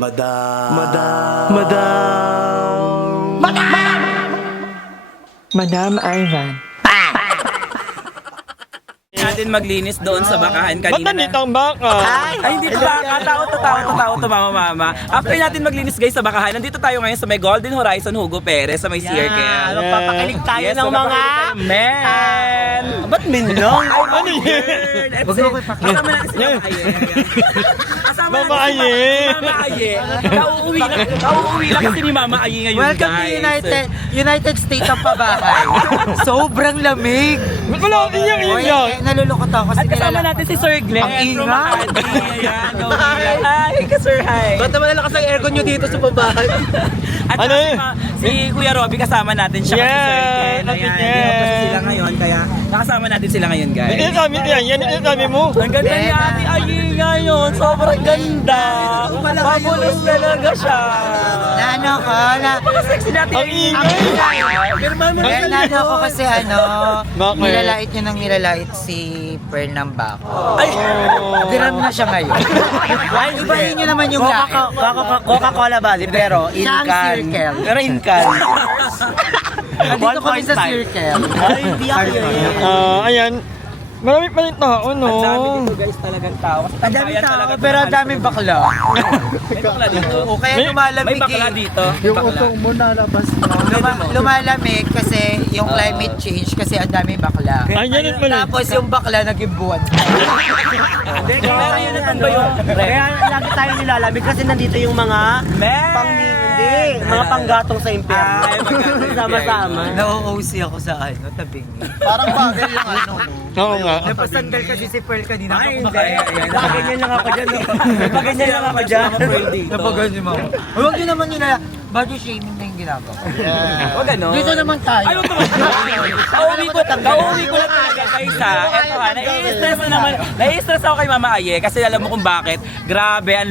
Madam. Madam Ivan. Natin maglinis doon sa bakahan Ba't kanina nandito ang baka? Ay, hindi to baka. Tao to, mama. After natin maglinis guys sa bakahan, nandito tayo ngayon sa may Golden Horizon Hugo Perez sa may circle. Magpapakilig tayo ng mga men. Ba't minong? Ano yun? Kasama natin si Mama Aye. Kasama Mama natin si Aye. Mama Aye. Nauuwi lang kasi ni Mama Aye ngayon, Welcome to guys. United States of Pabahay. Sobrang lamig. Ba't wala akong iyak-iyak? Nalulukot ako At kasi kasama natin si Sir Glenn. Ang ingay. from Makati. Ayan, hi, ka Sir, hi. Ba't naman nalakas ang aircon nyo dito sa babahay? At Ano saka yun? si Kuya Robby kasama natin siya kasi Sir Glenn. Kapit Ayan, yan. hindi ako kasi sila ngayon, kaya nakasama natin sila ngayon, guys. Yan kami yan, yan yung kami mo. Ang ganda ni Ate Aye ngayon, sobrang ganda. Fabulos talaga siya. Na ano ko, na... Sexy natin. Ang ingay. Nano ako kasi Bakit? nilalait nyo nang nilalait si Pearl ng bako. Ay, Diram na siya ngayon. Ibahin nyo naman yung lait. Coca-Cola Valley, pero in Siya ang can. circle. Pero in can. Nandito kami sa circle. Ay, hindi ako yun. Ayan. Marami pa rin tao, no? ang dami dito guys talagang tao. Kasi Ang daming tambayan tao, talaga pero ang tumahal daming to. bakla. May bakla dito. O kaya May- May lumalamig bakla eh. dito. Yung utong mo nalabas na. Lumalamig kasi yung climate change kasi ang daming bakla. Ay, yan pala. Tapos yung bakla naging buwan. Pero yun na ba yun? Kaya lagi tayo nilalamig kasi nandito yung mga hindi, mga panggatong sa impyerno. Ay, maganda. Sama-sama. Na-OOC ako sa tabing. Parang bagay yung ano. Oo nga. Napasandal kasi si Pearl kanina. Ay, hindi. Ganyan lang ako dyan. Ganyan lang ako dyan. Napaganyan mo. Huwag nyo naman nila body shaming na yung ginagawa. Huwag ano. Dito naman tayo. Ayaw naman. Kauwi ko lang talaga guys ha. Eto ha, nai-stress ako kay Mama Aye kasi alam mo kung bakit. Grabe, ang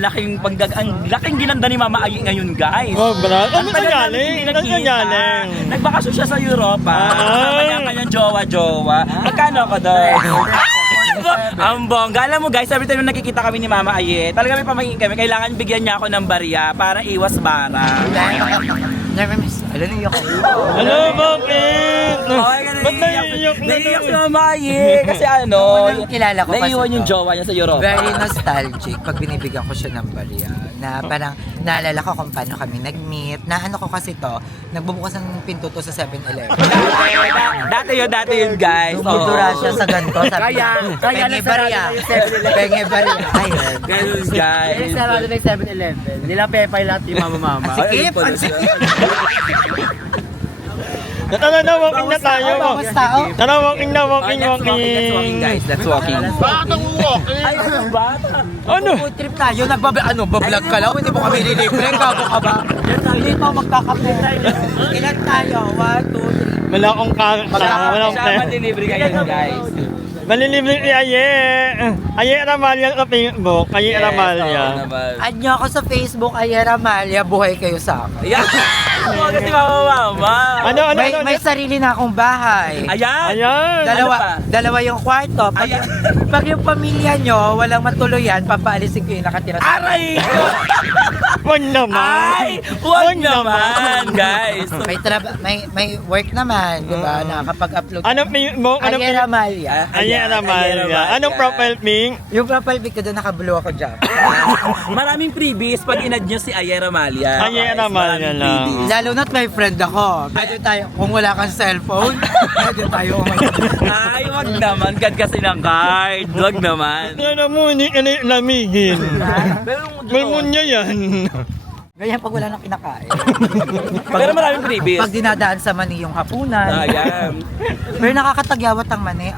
laking ginanda ni Mama Aye ngayon guys. Oh, brad. Ano Tagal nangyari? namin hindi Ano nagkita. nangyari? Nagbakasyon siya sa Europa. Kasama Ay. niya ang kanyang jowa-jowa. Magkano ako doon? Ang bongga. Alam mo guys, every time na nakikita kami ni Mama Aye, talaga may pamangkin kami, kailangan bigyan niya ako ng barya para iwas bara. Namimiss. Alam niyo ako. Ano, bakit? Okay, Ba't naiiyak na naiiyak si naman? Mama Aye kasi ano, Unang kilala ko kasi naiiwan yung to. jowa niya sa Europa. Very nostalgic pag binibigyan ko siya ng barya. Na parang naalala ko kung paano kami nag-meet. Na ano ko kasi to, nagbubukas ng pinto to sa 7-Eleven. Dati yun guys. Tumudura siya sa ganito. Sabi niya, kaya Penge nasarado barya. na yung 7-Eleven. Penge barya. Ayun. Ganun guys. Sarado na yung 7-Eleven. Nila Pepay lahat yung mama-mama. Sikip! Ang sikip! Tara na, walking na tayo. Bawang tao. Tara, walking na, walking. That's walking guys. That's walking. Bakit Ay, ano ba? Ano? Food trip tayo. Bablog ka lang. Hindi mo kami nilibre. Gago ka ba? Hindi pa magkakape. Ilan tayo? 1, 2, 3. Wala akong wala akong Siya manlilibre ngayon guys. Malilibre si Aye. Aye Ramalia sa Facebook. Aye Ramalia. Add nyo ako sa Facebook, Ayera Malia, buhay kayo sa akin. Ayan! Huwag kasi mama. Ano? May sarili na akong bahay. Ayan! Ayan. Dalawa yung kwarto. Pag yung pamilya nyo, walang matuluyan, papaalisin ko yung nakatira sa Aray! Wag naman. Ay! Huwag naman, guys. may work naman, di ba? Nakakapag-upload. Anong Facebook? Anong Ayera Malia. Aye Ramalia. Anong profile pic? Yung profile pic ko doon, nakablue ako dyan. Maraming freebies pag inad nyo si Aye Ramalia. Aye Guys, Ramalia maraming lang. freebies. Lalo na't may friend ako. Pwede tayo, kung wala kang cellphone, pwede tayo Ay, wag naman. Gad kasi ng card. Wag naman. Ano mo, hindi ka na lamigin. Pero, May munya yan. Ganyan pag wala nang kinakain. pero maraming freebies. Pag dinadaan sa mani yung hapunan. Ayan. Pero nakakatagyawat ang mani,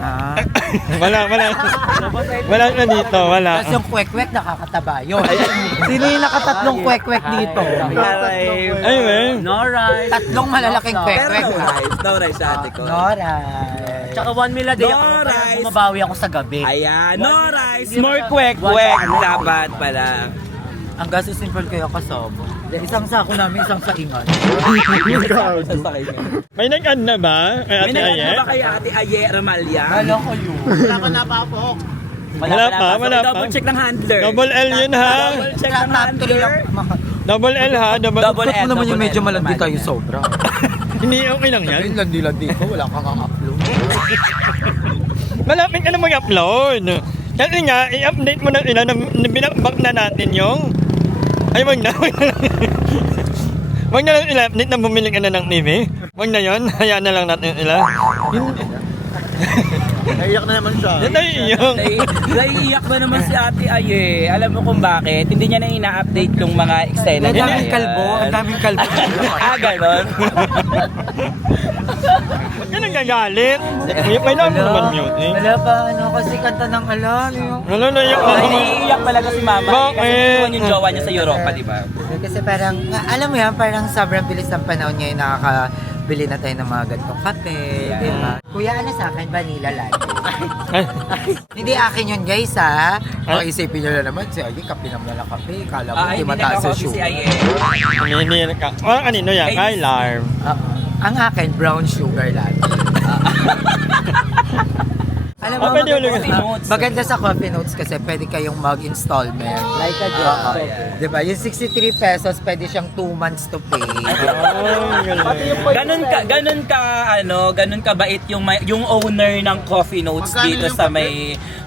Wala. Wala na dito, wala. Tapos yung kwek-kwek, nakakataba yun. Sino yung nakatatlong kwek-kwek dito? Aray. Ay, man. No rice. Tatlong malalaking Pero kwek-kwek. no rice. No rice sa ate ko. Nora. Tsaka 1 meal a day ako. No Kaya rice. bumabawi ako sa gabi. Ayan. No rice. More kwek-kwek. Dapat pala. Ang gastos simple kayo kasama. Isang sako namin, isang saingan. May nag-add na ba? Kay May Ate nagkakita Aye? ba kay Ate Aye Ramalia? Kala ko yun. Wala ka napapok. Wala pa. Double check ng handler. Double L yun ha. Double check ng handler. Double L ha. Double Ba't mo L, naman yung double medyo L. malandi tayo sobra? Hindi, okay lang yan. Yung landi-landi ko, wala kang upload. Malapit ka na mag-upload. Kasi nga, i-update mo na sila na binakbak na natin yung... Ay, wag na. Wag na lang i-update na bumili ka na ng TV. Wag na yun. Hayaan na lang natin sila. Naiyak na naman siya. Yan tayo yung... Naiiyak na naman si Ate Aye. Alam mo kung bakit? Hindi niya na ina-update yung mga eksena Ang niya. daming kalbo, ang daming kalbo. Ganon. Huwag ka nagagalit. Kailangan mo naman mute eh. Wala pa, kasi kanta ng alam. Wala na yung... Naiiyak talaga si Mama. Bakit? Kasi iniwan yung jowa niya sa Europa, di ba? Kasi parang, alam mo yan, parang sobrang bilis ng panahon ngayon nakakabili na tayo ng mga ganitong kape, di ba? Kuya, ano sa akin? Vanilla latte. Hindi akin yun guys ha. O isipin nyo na naman, si Aye, kape naman na kape. Kala mo, hindi mataas sa si sugar. Aye. Hindi ka. O, kanino yan? Kay Larm. Ang akin, brown sugar latte. Alam mo, Pwede ulit. maganda sa coffee notes kasi pwede kayong mag-installment. Like a joke. Diba? Yung 63 pesos, pwede siyang 2 months to pay. Ganun ka bait yung owner ng Coffee Notes Magkano dito yung sa kape? may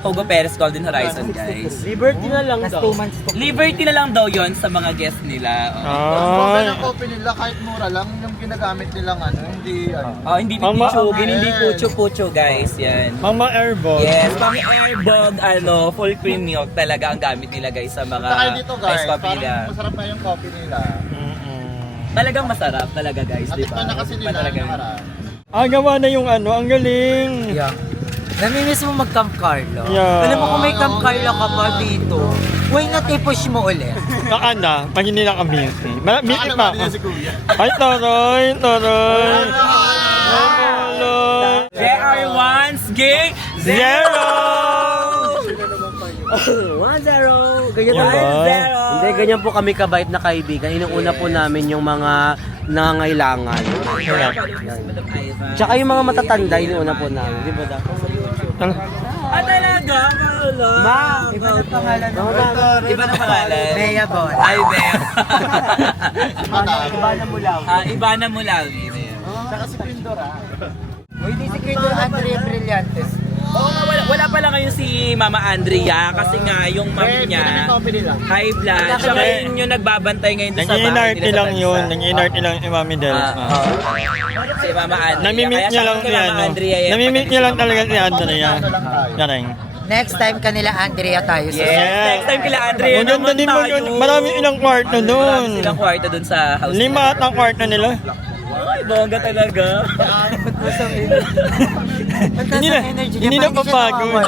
Hugo Perez Golden Horizon, guys. Liberty na lang Tapos daw. 2 months to pay. Liberty na lang daw yon sa mga guests nila. Okay Ay. ng coffee nila kahit mura lang yung ginagamit nilang hindi Hindi Mama- pipichugin, hindi pucho-pucho, guys. Yan. Mama Airball. Yes, pang airbog, full cream milk talaga ang gamit nila guys sa mga Saka dito guys, ice coffee parang nila. masarap na yung coffee nila. Talagang masarap talaga guys, di ba? Natikman na kasi nila Talaga. yung nakaraan. Gawa na yung ang galing. Yeah. Namimiss mo mag-Camp Carlo. Yeah. Alam mo kung may Camp Carlo ka pa dito, why not i-push mo ulit? Saan na? Pag hindi na kami busy. Busy Saka pa naman ako. si Kuya. Ay, Toroy. Toroy. JR1's gay 0! 1-0. Ganyan Yan po. ba? Hindi, ganyan po kami kabait na kaibigan. Inuuna po namin yung mga nangangailangan. Tsaka yung mga matatanda, inuuna po namin. Di ba dapat? talaga? Marulo. Iba na pangalan ng Iba na pangalan. Bea Bon. Ay, Bea. Ibana mo lang. Ibana Mulawi. Saka si Pindora. Uy, di si Credo Andrea Brillantes. Oo nga, wala pala ngayon si Mama Andrea kasi nga yung mom Yung niya coffee nila. high blood. Siya ngayon yung nagbabantay ngayon doon sa bahay Nag-inart nila sa lang yun. bansa. Nag-inart lang si Mami Del. Si Mama Andrea. Namimit Kaya niya sabi lang ko, si Mama Andrea yan. Namimit niya lang talaga si Andrea. Yareng. Next time kanila Andrea tayo sa Yes, next time kila Andrea Maganda naman din mo tayo. yun. Marami ilang kwarto Marami doon. silang kwarto doon sa house. 5 at ang kwarto nila. Ay, bongga talaga. Hindi na papagod.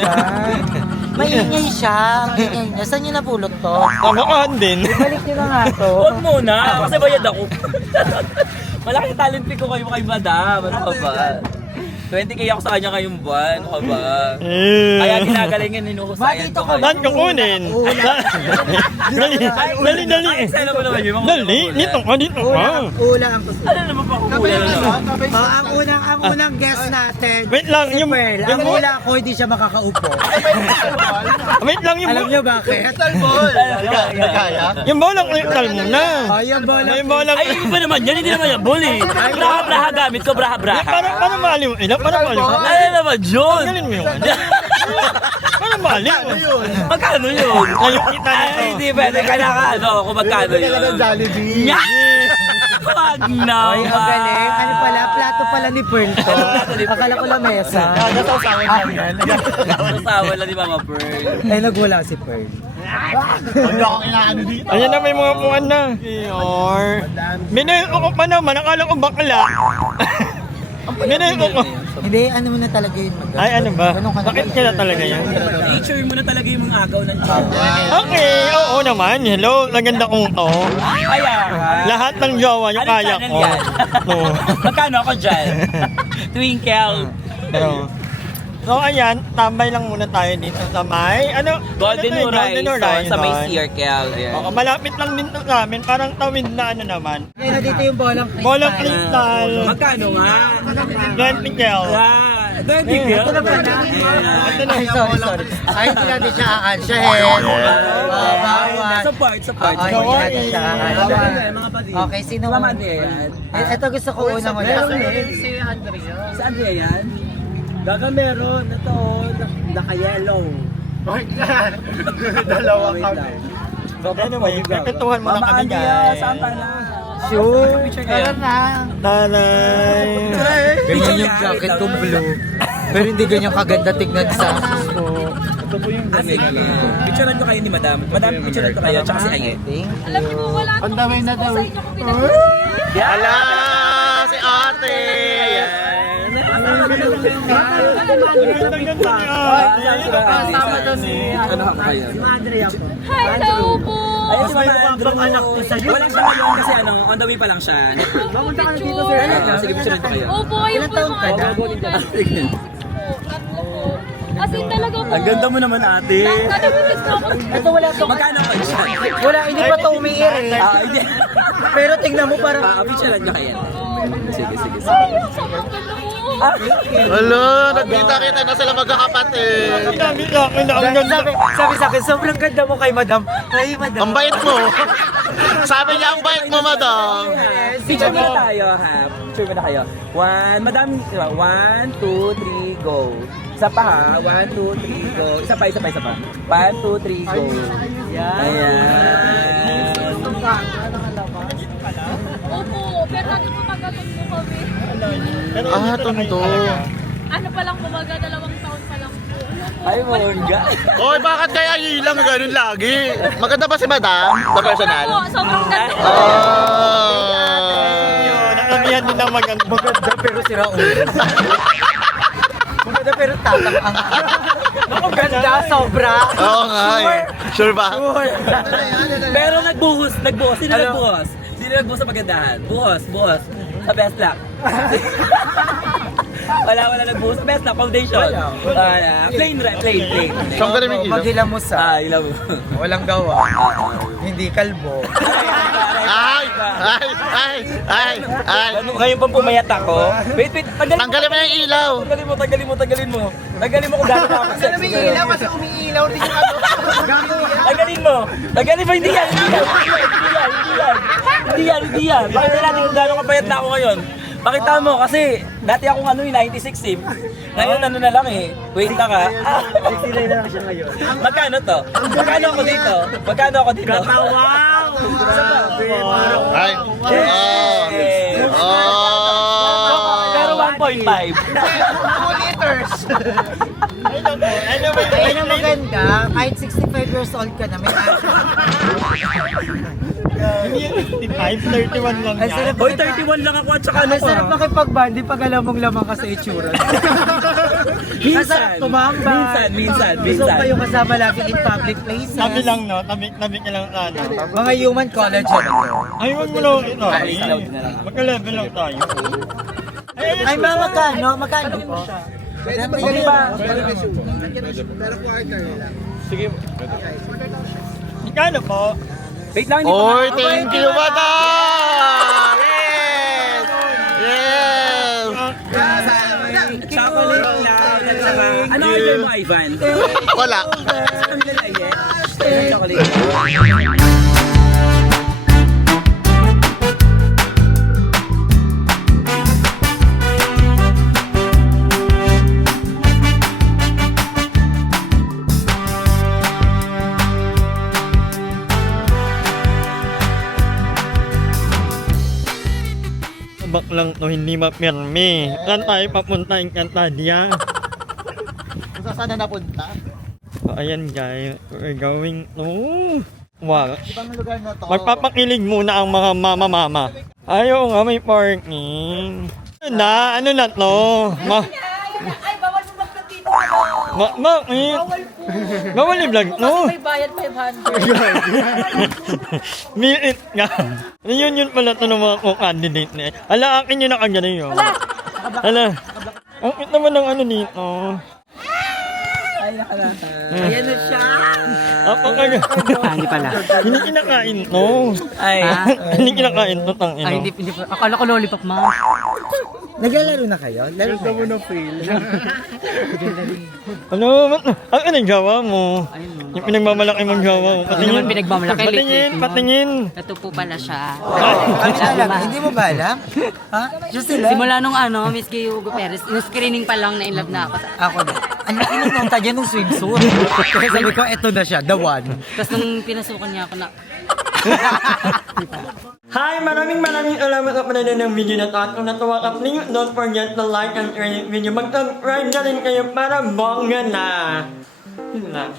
Maingay siya. Maingay niya. Saan niyo napulot to? Kamukaan din. Balik niyo na nga to. Huwag muna, kasi bayad ako. Malaking talent pick ko kayo kay Madam. Ano ka ba? 20k ako sa kanya ngayong buwan. Ano ka ba? Kaya ginagalingan ninuhusayan ko kayo. Saan kukunin? Dali. Ay, sa'yo naman naman yun. Dali, dito ka. Ula ang gusto. Ano naman pa kung Ang unang guest natin. Wait lang, Si yung... Pearl. Ang hula ko, hindi siya makakaupo. Wait lang, yung... Alam niyo bakit? Kaya? Yung bolang rektal mo na. Ayun, bola. Yung bolang... Ay, iba naman yan. Hindi naman yan. Bully. Braha-braha gamit ko. Braha-braha. Paano maalim? Paano maalim? Ano naman yun? Galing mo yun. Paano maalim? Magkano yun? Ayun, kita Ay, nito. hindi pwede. Kailangan kung magkano yun. Jollibee. Nya! Wag na. Ay, ang galing. Ano pala? Plato pala ni Pearl to. Akala ko lamesa. Masawa lang ni Mama Pearl. Ay, nagwala si Pearl. Huwag akong inaano dito. Ayan na, may mga puwan na. Or... Binayin ko pa naman. Akala ko bakla. Binayin ko. Hindi, ano mo na talaga yun. Ay, ano ba? Ganun ka na Bakit kaya talaga yan? Teacher mo na talaga yung mga agaw ng jowa. Okay, oo naman. Hello, maganda kong to. Kaya ka. Lahat ng jowa yung Anong kaya channel ko. yan? Oo. Magkano ako dyan? Twinkle. Pero, so ayan, tambay lang muna tayo dito sa may, Golden ano to eh? Horizon sa may circle. Ayan. Oo, malapit lang din to sa amin, parang tawid na ano naman. Kaya dito yung bolang kristal. Bolang kristal. Magkano nga? 20 kel. Yan. Hindi ka. Ay, sorry. Ay, hindi natin siya aansyahin. Bawal. Support. Ay, hindi natin siya aansyahin. Mga pati. Okay, sino mo? Mama Andrea yan. Ito gusto ko una mo. Si Andrea. Si Andrea yan? Gaga meron. Ito, naka-yellow. Dalawa kami. Anyway, kakantuhan mo na Mama kami, Andrea, guys. saan ka na? Sure. Tara na. Nanay. Ganyan yung jacket kong blue. Pero hindi ganyan kaganda tignan sa Sige. Picturean ko kayo ni Madam. Madam, picturean ko kayo, tsaka si Aye. Alam niyo po, wala Ang dami na daw. sa inyo ko pinag-iisip. Ala! Si ate! Kasama doon si... Ano ka kayo? Si Andrea po. Hello po! Ayun si May Mama mga Andrew. anak ko sa'yo. Wala siya ngayon kasi ano, on the way pa lang siya. Mamunta ka na dito, sir. Sige, picturean ko kayo. Opo, ayun Ilan po taon ka na? Sige. Tatlo po. As in talaga po. Ang ganda mo naman ate. Nanabitis ko ako. Ito wala to. Magkano kayo siya? Wala, hindi pa to umiir eh. Hindi. Pero tingnan mo parang... Picturean ko kayo. Sige. Ay, sobrang ganda po. Hala, nagkita-kita na sila magkakapatid. Sabi sa akin na ang ganda. Sabi sa akin, sobrang ganda mo kay madam. Ay, madam. Ang bait mo. Sabi niya, ang bait mo, madam. Picture muna tayo ha. Picture muna kayo. Madam, 1, 2, 3, go. Isa pa ha. 1, 2, 3, go. Isa pa. 1, 2, 3, go. Ayan. Opo, pero lagi po magaling po kami. Ah, tondo. Ano pa lang po, 2 taon pa lang po. Ay, mongga. Oy, bakit kaya ilang ganun lagi? Maganda ba si madam? Sa personal? Opo, sobrang ganda po. Nakamihan din ang maganda. Maganda pero sira ulo. Maganda pero tatang ang... Maganda, sobra. Oo nga eh. Sure ba? Pero nagbuhos. Sino nagbuhos? Sino nagbuhos sa pagandahan? Buhos. Sa best luck. Wala nagbuhos sa best luck. Foundation. Plain. Siyang galing yung ilaw. Maghilamos ha. Ilaw. Walang gawa. Hindi kalbo. Ay. Ngayon pang pumayat ako. Wait. Tanggalin mo yung ilaw. Tanggalin mo. Tanggalin mo kung gano'n ako. Ano ba yung ilaw? Kasi umiilaw din yung ano. Tanggalin mo. Hindi yan. Pakita natin kung gano'n kapayat na ako ngayon. Pakita mo kasi dati akong 96 eh. Ngayon na lang eh. Wait lang ha. 69 na lang siya ngayon. Magkano to? Magkano ako dito? Wow! Grabe. Ay. Pero 1.5. Ayun ang maganda, kahit 65 years old ka na, may Hindi yan 55, 31 lang Ang yan. sarap Hoy, 31 lang ako at saka ano Ang ko. sarap makipagbandi pag alam mong lamang ka sa itsura. Ang sarap tumambay. Minsan. Gusto ko kayo kasama lagi in public places. Tabi lang, no? Tabi ka lang ano. Mga human collagen. Ay, wag mo lang ito. Ay, loud na lang. Magka-level lang tayo. Ay, ma, magkano po? Okay ba? Magkano po? Wait lang, hindi pa Oy, nga- thank you, madam! Yes! Chocolate cloud at saka... Ano order mo, Ivan? Wala. Ang lalaya. Chocolate. Baklang to hindi mapirmi. Saan tayo papunta yung Cantadia? Kung saan na napunta? So, ayan guys, we're going to... Wow. Ibang lugar na to. Magpapakilig muna ang mga mama-mama. Ayaw nga, may parking. Ano na to? Ay, bawal mo mag-vlog dito. Bakit? Bawal yung vlog to. May bayad 500. Milit nga. Yun pala to ng mga co-candidate na. Ala, akin yun nakagano yun. Ala. Ang naman ng ano dito. Ay, nakalata. Ayan na siya. Apa ka? Hindi pala. Hindi kinakain to. Ay. Hindi kinakain to, tang ino. hindi. Akala ko lollipop, ma. Naglalaro na kayo? Laro na yan? Ano? Ang anong gawa mo? Yung pinagmamalaki mong gawa mo. Hindi naman pinagmamalaki. Patingin, patingin. Ito po pala siya. Kami na lang. Hindi mo ba alam? Ha? Just sila? Simula nung Miss Gay Hugo Perez, yung screening pa lang na in love na ako. Ako na. Ang laki ng nota dyan ng swimsuit. Kaya sabi ko, eto na siya, the one. Tapos nung pinasukan niya ako na, Hi! Maraming salamat sa panonood ng video na to. At kung natuwa ka, please don't forget to like and share this video. Mag-subscribe na rin kayo para bongga na. Yun lang.